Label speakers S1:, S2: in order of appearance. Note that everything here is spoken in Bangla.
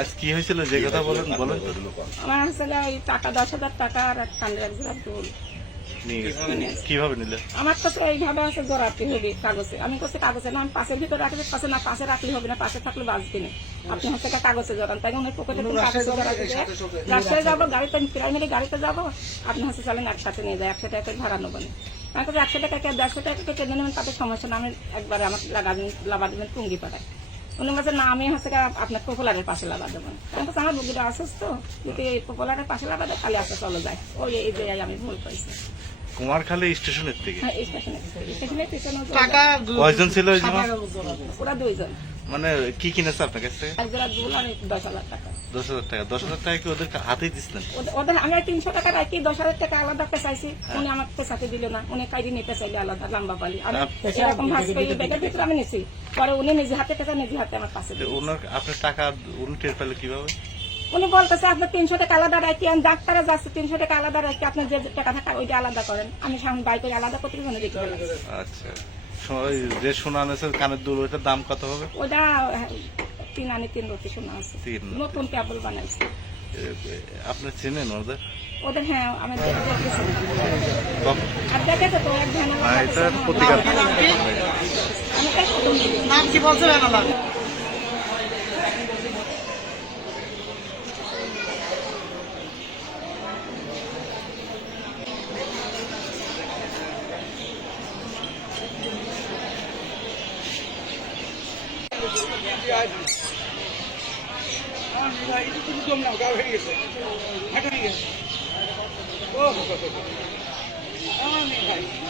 S1: আজ কি হয়েছিল? যে কথা বলেন বলেন
S2: আমার হচ্ছে ওই টাকা দশ হাজার টাকা আর এক কানের এক জোড়া দুল।
S1: নিয়ে গেছে। কীভাবে নিলে?
S2: আমার কাছে এইভাবে আছে হবে কাগজে। আমি কাছে কাগজে না আমি পাশের ভিতরে পাশে না পাশে রাখলে হবে না পাশে থাকলে বাঁচবে না। আপনি হচ্ছে একটা কাগজে জড়ান তাই উনি পকেটে কাগজে জড়াতে রাস্তায় যাব গাড়িতে প্রাইমারি গাড়িতে যাব আপনি হচ্ছে চলেন একসাথে নিয়ে যায় একশো টাকা ভাড়া নেবেন আমি কাছে একশো টাকা কে দেড়শো টাকা কে কিনে নেবেন তাতে সমস্যা না। আমি একবারে আমার লাগাবেন লাভা দেবেন টুঙ্গি পাড়ায়। উনি বলছে না আমি হচ্ছে আপনার পপুলারের পাশে লাগা দেবেন আমি কাছে আমার বুকিটা অসুস্থ। যদি এই পপুলারের পাশে লাগা দেয় খালি আসতে চলে যায় ওই এই যে আমি ভুল পাইছি
S1: কুমারখালী স্টেশনের থেকে
S2: হ্যাঁ এই স্টেশনে স্টেশনে পিছনে
S3: টাকা
S1: কয়জন ছিল
S2: ওরা দুইজন।
S1: মানে কি কিনেছে আপনার কাছ?
S2: দশ হাজার টাকা।
S1: দশ হাজার টাকা। কি ওদের হাতেই দিচ্ছিলেন
S2: ওদের- আমি তিনশো টাকা রাখি দশ হাজার টাকা আলাদা পেঁচাইছি উনি আমার পেঁচাতে দিল না উনি কাইদি নিয়ে পেঁচাইলে আলাদা লম্বা পালি আমি এরকম ভাস করে ব্যাগের ভিতরে আমি নিছি। পরে উনি নিজে হাতে পেঁচা নিজে হাতে আমার পাশে দিল।
S1: ওনার আপনার টাকা উনি টের পেলে কীভাবে?
S2: উনি বলতেছে আপনার তিনশো টাকা আলাদা রাখি আমি ডাক্তারে যাচ্ছে তিনশো টাকা আলাদা রাখি আপনার যে টাকা থাকা ওইটা আলাদা করেন। আমি সামনে বাইক করে আলাদা করতে রেখে
S1: আচ্ছা। যে সোনা আনেছে কানের দুল ওইটার দাম কত হবে?
S2: ওটা হ্যাঁ, তিন আনি তিন রতি সোনা আছে।
S1: তিন
S2: নতুন টেবল বানাইছে।
S1: আপনি চেনেন ওদের?
S2: ওদের হ্যাঁ আমি দেখেছি। আর দেখেছে তো এক ধ্যান আমি
S3: কি বলছে ও